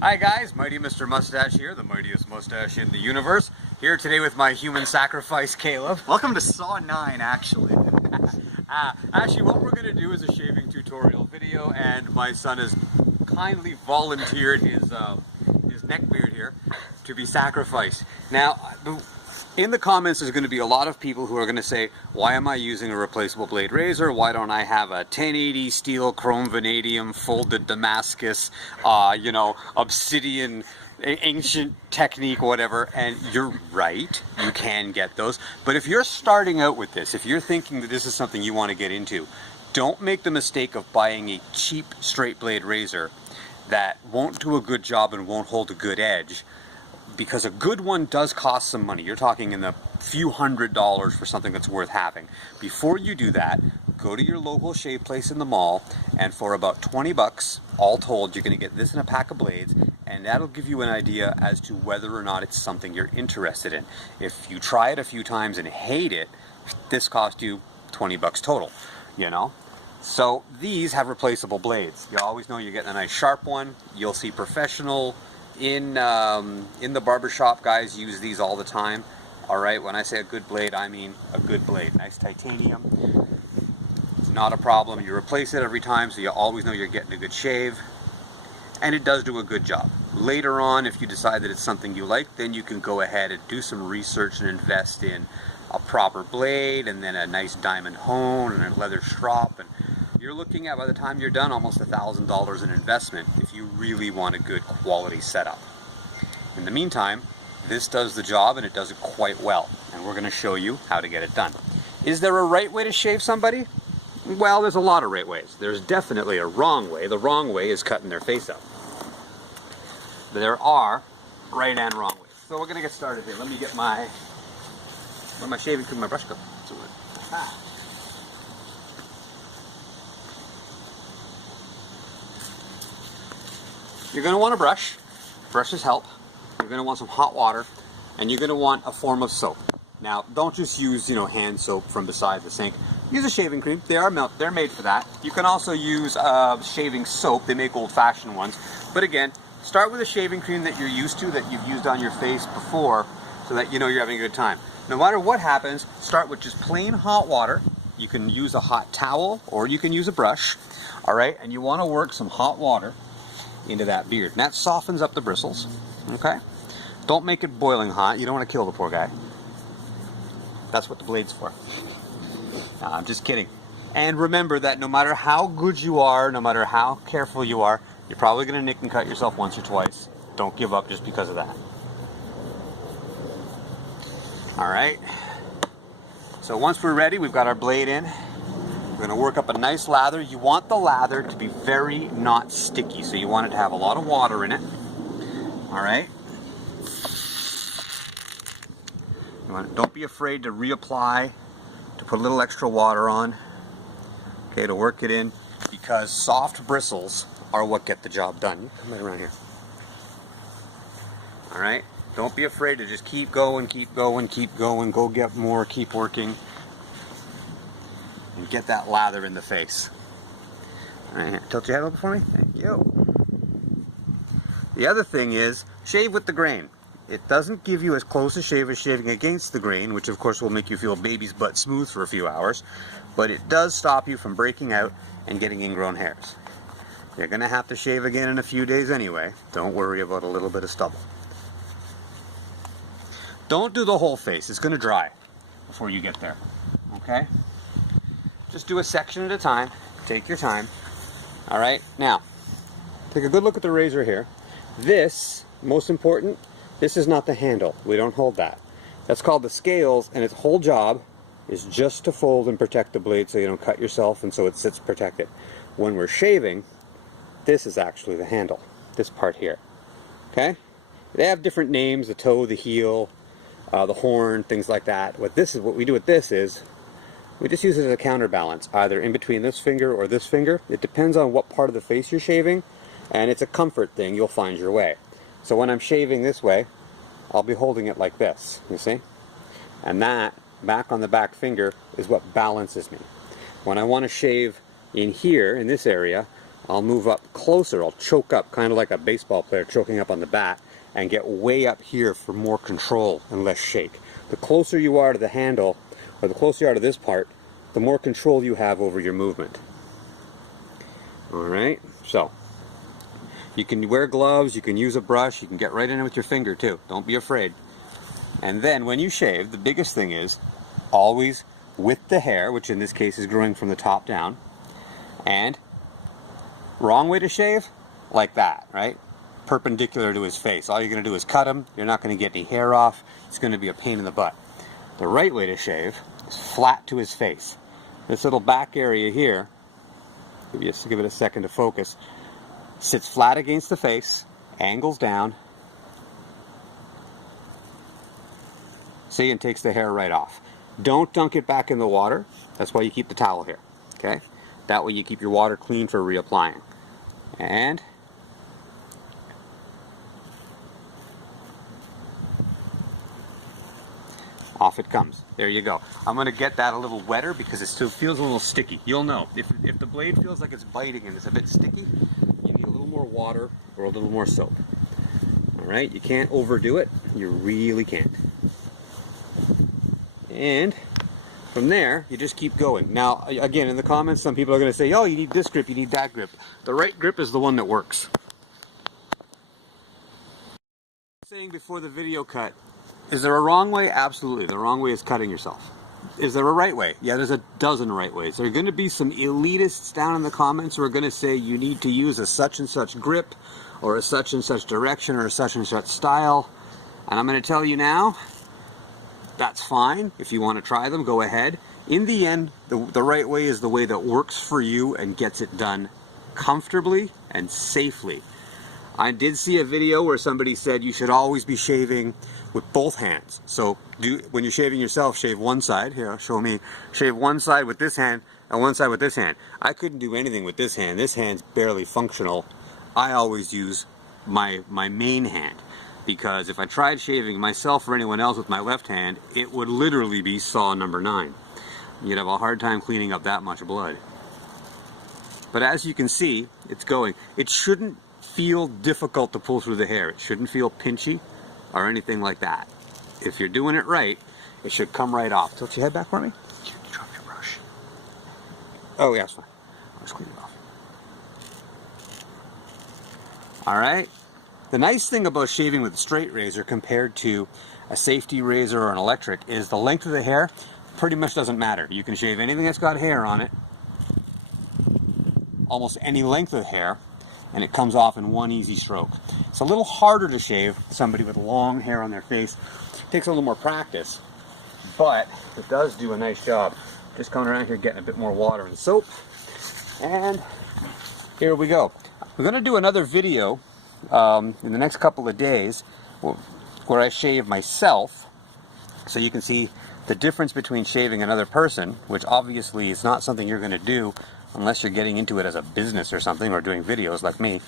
Hi guys, Mighty Mr. Mustache here, the mightiest mustache in the universe. Here today with my human sacrifice, Caleb. Welcome to Saw 9, actually. Actually, what we're going to do is a shaving tutorial video, and my son has kindly volunteered his neck beard here to be sacrificed. Now, in the comments there's going to be a lot of people who are going to say, why am I using a replaceable blade razor? Why don't I have a 1080 steel chrome vanadium folded Damascus, obsidian, ancient technique, whatever? And you're right, you can get those. But if you're starting out with this, if you're thinking that this is something you want to get into, don't make the mistake of buying a cheap straight blade razor that won't do a good job and won't hold a good edge. Because a good one does cost some money. You're talking in the few $100s for something that's worth having. Before you do that, go to your local shave place in the mall, and for about 20 bucks, all told, you're going to get this in a pack of blades, and that'll give you an idea as to whether or not it's something you're interested in. If you try it a few times and hate it, this cost you 20 bucks total, So these have replaceable blades. You always know you're getting a nice sharp one. You'll see professional in the barbershop guys use these all the time. Alright, when I say a good blade, I mean a good blade. Nice titanium. It's not a problem. You replace it every time, so you always know you're getting a good shave. And it does do a good job. Later on, if you decide that it's something you like, then you can go ahead and do some research and invest in a proper blade, and then a nice diamond hone and a leather strop, and you're looking at, by the time you're done, almost $1,000 in investment if you really want a good quality setup. In the meantime, this does the job, and it does it quite well, and we're going to show you how to get it done. Is there a right way to shave somebody? Well, there's a lot of right ways. There's definitely a wrong way. The wrong way is cutting their face up. There are right and wrong ways. So we're going to get started here. Let me get my shaving cream, my brush go. You're going to want a brush. Brushes help. You're going to want some hot water, and you're going to want a form of soap. Now, don't just use, hand soap from beside the sink. Use a shaving cream. They're made for that. You can also use shaving soap. They make old-fashioned ones. But again, start with a shaving cream that you're used to, that you've used on your face before, so that you know you're having a good time. No matter what happens, start with just plain hot water. You can use a hot towel, or you can use a brush. All right, and you want to work some hot water into that beard. And that softens up the bristles, okay? Don't make it boiling hot. You don't want to kill the poor guy. That's what the blade's for. No, I'm just kidding. And remember that no matter how good you are, no matter how careful you are, you're probably going to nick and cut yourself once or twice. Don't give up just because of that. All right. So once we're ready, we've got our blade in. We're going to work up a nice lather. You want the lather to be very not sticky, so you want it to have a lot of water in it. All right. Don't be afraid to reapply, to put a little extra water on, okay, to work it in, because soft bristles are what get the job done. Come right around here. All right. Don't be afraid to just keep going, keep going, keep going. Go get more, keep working. And get that lather in the face. All right, tilt your head over for me. Thank you. The other thing is, shave with the grain. It doesn't give you as close a shave as shaving against the grain, which of course will make you feel baby's butt smooth for a few hours, but it does stop you from breaking out and getting ingrown hairs. You're going to have to shave again in a few days anyway. Don't worry about a little bit of stubble. Don't do the whole face. It's going to dry before you get there. Okay? Just do a section at a time. Take your time. All right? Now, take a good look at the razor here. This, most important, this is not the handle. We don't hold that. That's called the scales, and its whole job is just to fold and protect the blade so you don't cut yourself and so it sits protected. When we're shaving, this is actually the handle. This part here. Okay? They have different names, the toe, the heel, the horn, things like that. What we do with this is, we just use it as a counterbalance, either in between this finger or this finger. It depends on what part of the face you're shaving, and it's a comfort thing. You'll find your way. So when I'm shaving this way, I'll be holding it like this, you see? And that, back on the back finger, is what balances me. When I want to shave in here, in this area, I'll move up closer. I'll choke up, kind of like a baseball player choking up on the bat, and get way up here for more control and less shake. The closer you are to the handle, or the closer you are to this part, the more control you have over your movement. Alright, so you can wear gloves, you can use a brush, you can get right in it with your finger too. Don't be afraid. And then when you shave, the biggest thing is always with the hair, which in this case is growing from the top down, and wrong way to shave, like that, right? Perpendicular to his face. All you're going to do is cut him. You're not going to get any hair off. It's going to be a pain in the butt. The right way to shave is flat to his face. This little back area here, just give it a second to focus, sits flat against the face, angles down, see, and takes the hair right off. Don't dunk it back in the water. That's why you keep the towel here, okay? That way you keep your water clean for reapplying. And off it comes. There you go. I'm going to get that a little wetter because it still feels a little sticky. You'll know. If the blade feels like it's biting and it's a bit sticky, you need a little more water or a little more soap. Alright? You can't overdo it. You really can't. And from there, you just keep going. Now, again, in the comments, some people are going to say, oh, you need this grip, you need that grip. The right grip is the one that works. Saying before the video cut, is there a wrong way? Absolutely. The wrong way is cutting yourself. Is there a right way? Yeah, there's a dozen right ways. There are going to be some elitists down in the comments who are going to say you need to use a such and such grip, or a such and such direction, or a such and such style. And I'm going to tell you now, that's fine. If you want to try them, go ahead. In the end, the right way is the way that works for you and gets it done comfortably and safely. I did see a video where somebody said you should always be shaving with both hands. So when you're shaving yourself, shave one side. Here, show me. Shave one side with this hand and one side with this hand. I couldn't do anything with this hand. This hand's barely functional. I always use my main hand, because if I tried shaving myself or anyone else with my left hand, it would literally be saw number 9. You'd have a hard time cleaning up that much blood. But as you can see, it's going. It shouldn't feel difficult to pull through the hair. It shouldn't feel pinchy or anything like that. If you're doing it right, it should come right off. Tilt your head back for me. You drop your brush. Oh yeah, it's fine. I'll just clean it off. Alright. The nice thing about shaving with a straight razor compared to a safety razor or an electric is the length of the hair pretty much doesn't matter. You can shave anything that's got hair on it, almost any length of hair, and it comes off in one easy stroke. It's a little harder to shave somebody with long hair on their face. It takes a little more practice, but it does do a nice job. Just coming around here getting a bit more water and soap, and here we go. We're going to do another video in the next couple of days where I shave myself, so you can see the difference between shaving another person, which obviously is not something you're going to do unless you're getting into it as a business or something, or doing videos like me.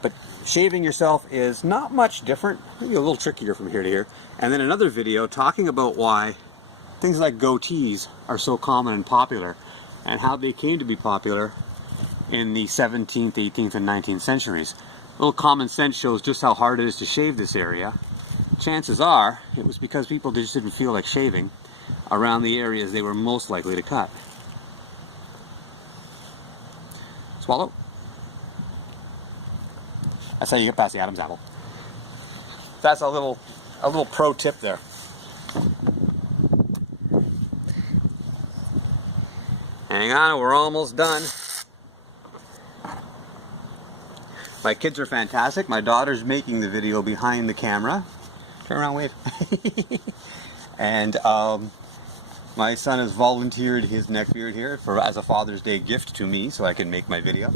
But shaving yourself is not much different, maybe a little trickier from here to here. And then another video talking about why things like goatees are so common and popular, and how they came to be popular in the 17th, 18th, and 19th centuries. A little common sense shows just how hard it is to shave this area. Chances are it was because people just didn't feel like shaving around the areas they were most likely to cut. Swallow. That's how you get past the Adam's apple. That's a little pro tip there. Hang on, we're almost done. My kids are fantastic. My daughter's making the video behind the camera. Turn around, wave. And my son has volunteered his neck beard here as a Father's Day gift to me, so I can make my video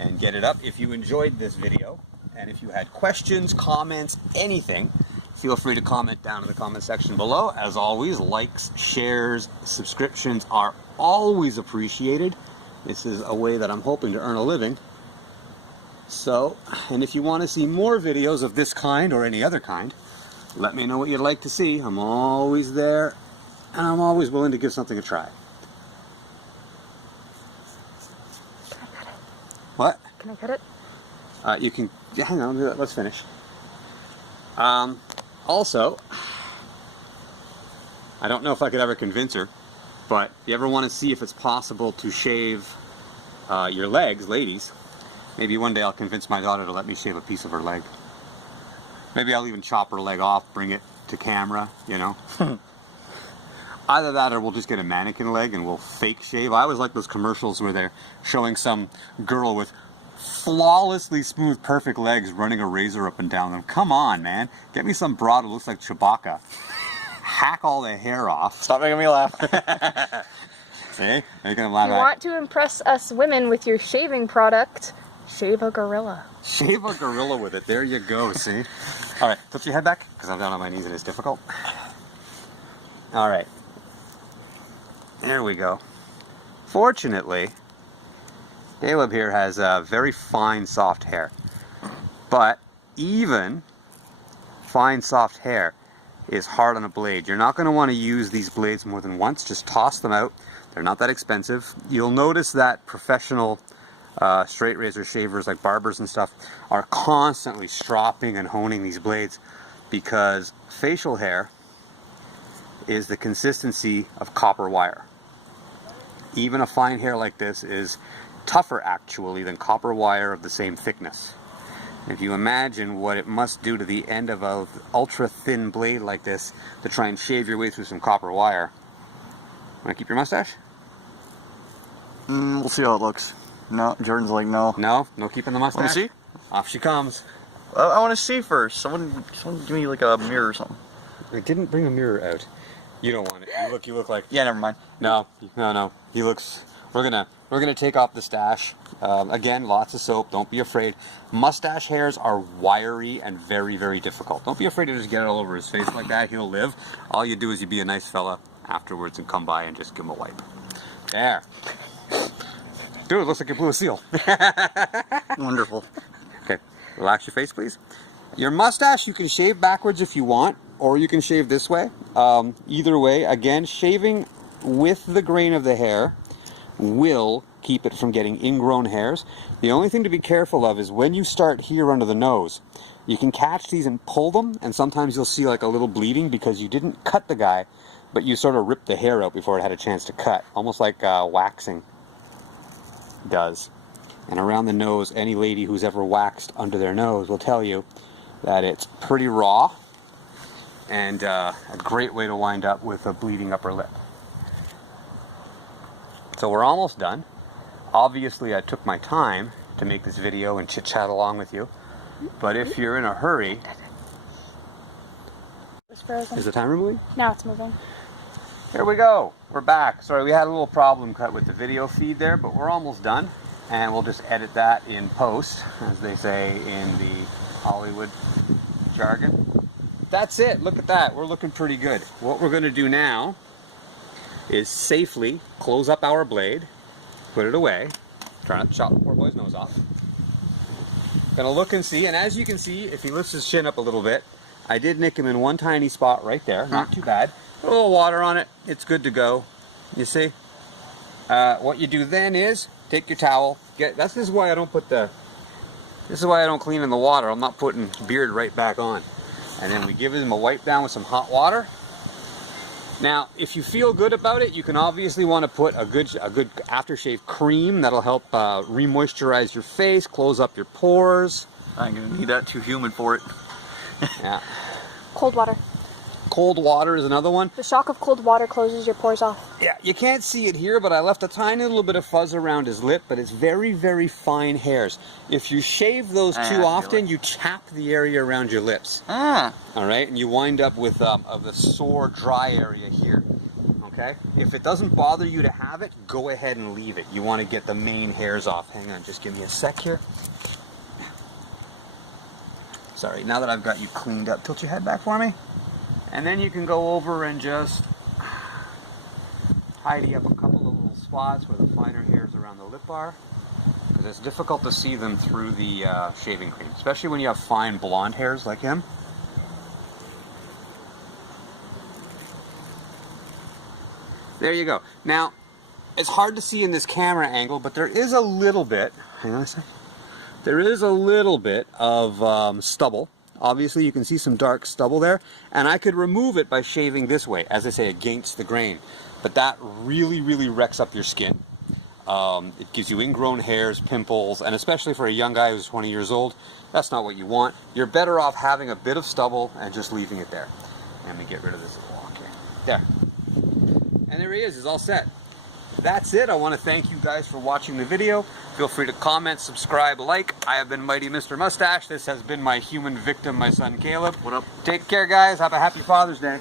and get it up. If you enjoyed this video, and if you had questions, comments, anything, feel free to comment down in the comment section below. As always, likes, shares, subscriptions are always appreciated. This is a way that I'm hoping to earn a living. So, and if you want to see more videos of this kind or any other kind, let me know what you'd like to see. I'm always there, and I'm always willing to give something a try. What? Can I cut it? You can, yeah, hang on, let's finish. Also, I don't know if I could ever convince her, but if you ever want to see if it's possible to shave your legs, ladies, maybe one day I'll convince my daughter to let me shave a piece of her leg. Maybe I'll even chop her leg off, bring it to camera, you know. Either that or we'll just get a mannequin leg and we'll fake shave. I always like those commercials where they're showing some girl with flawlessly smooth, perfect legs running a razor up and down them. Come on, man. Get me some broad who looks like Chewbacca. Hack all the hair off. Stop making me laugh. See? Making them laugh. If you want to impress us women with your shaving product, shave a gorilla. Shave a gorilla with it. There you go, see? All right, put your head back, because I'm down on my knees and it's difficult. All right. There we go. Fortunately, Caleb here has very fine, soft hair. But even fine, soft hair is hard on a blade. You're not going to want to use these blades more than once. Just toss them out. They're not that expensive. You'll notice that professional straight razor shavers like barbers and stuff are constantly stropping and honing these blades because facial hair is the consistency of copper wire. Even a fine hair like this is tougher actually than copper wire of the same thickness. If you imagine what it must do to the end of an ultra thin blade like this to try and shave your way through some copper wire. Want to keep your mustache? We'll see how it looks. No, Jordan's like, no. No? No keeping the mustache? Want to see? Off she comes. I want to see first. Someone give me like a mirror or something. I didn't bring a mirror out. You don't want it. You look like... Yeah, never mind. No. He looks... We're gonna take off the stash. Again, lots of soap. Don't be afraid. Mustache hairs are wiry and very, very difficult. Don't be afraid to just get it all over his face like that. He'll live. All you do is you be a nice fella afterwards and come by and just give him a wipe. There. Dude, it looks like you blew a seal. Wonderful. Okay, relax your face, please. Your mustache, you can shave backwards if you want, or you can shave this way. Either way, again, shaving with the grain of the hair will keep it from getting ingrown hairs. The only thing to be careful of is when you start here under the nose, you can catch these and pull them, and sometimes you'll see like a little bleeding because you didn't cut the guy, but you sort of ripped the hair out before it had a chance to cut, almost like waxing does. And around the nose, any lady who's ever waxed under their nose will tell you that it's pretty raw and a great way to wind up with a bleeding upper lip. So we're almost done. Obviously, I took my time to make this video and chit-chat along with you. But if you're in a hurry... It's frozen. Is the timer moving? Now it's moving. Here we go. We're back. Sorry, we had a little problem cut with the video feed there, but we're almost done. And we'll just edit that in post, as they say in the Hollywood jargon. That's it. Look at that. We're looking pretty good. What we're going to do now is safely close up our blade, put it away, try not to chop the poor boy's nose off. Gonna look and see, and as you can see, if he lifts his chin up a little bit, I did nick him in one tiny spot right there, not too bad. Put a little water on it, it's good to go. You see? What you do then is take your towel. This is why I don't clean in the water. I'm not putting beard right back on. And then we give him a wipe down with some hot water. Now, if you feel good about it, you can obviously want to put a good aftershave cream that'll help re-moisturize your face, close up your pores. I'm gonna need that. Too humid for it. Yeah. Cold water. Cold water is another one. The shock of cold water closes your pores off. Yeah, you can't see it here, but I left a tiny little bit of fuzz around his lip, but it's very, very fine hairs. If you shave those too often, you chap the area around your lips. Ah. All right, and you wind up with a sore, dry area here. Okay? If it doesn't bother you to have it, go ahead and leave it. You want to get the main hairs off. Hang on, just give me a sec here. Sorry, now that I've got you cleaned up, tilt your head back for me. And then you can go over and just tidy up a couple of little spots where the finer hairs around the lip are, because it's difficult to see them through the shaving cream, especially when you have fine blonde hairs like him. There you go. Now, it's hard to see in this camera angle, but there is a little bit, hang on a sec, there is a little bit of stubble. Obviously, you can see some dark stubble there, and I could remove it by shaving this way, as I say, against the grain. But that really, really wrecks up your skin. It gives you ingrown hairs, pimples, and especially for a young guy who's 20 years old, that's not what you want. You're better off having a bit of stubble and just leaving it there. Let me get rid of this block here. There. And there he is, he's all set. That's it. I want to thank you guys for watching the video. Feel free to comment, subscribe, like. I have been Mighty Mr. Mustache. This has been my human victim, my son Caleb. What up? Take care, guys. Have a happy Father's Day.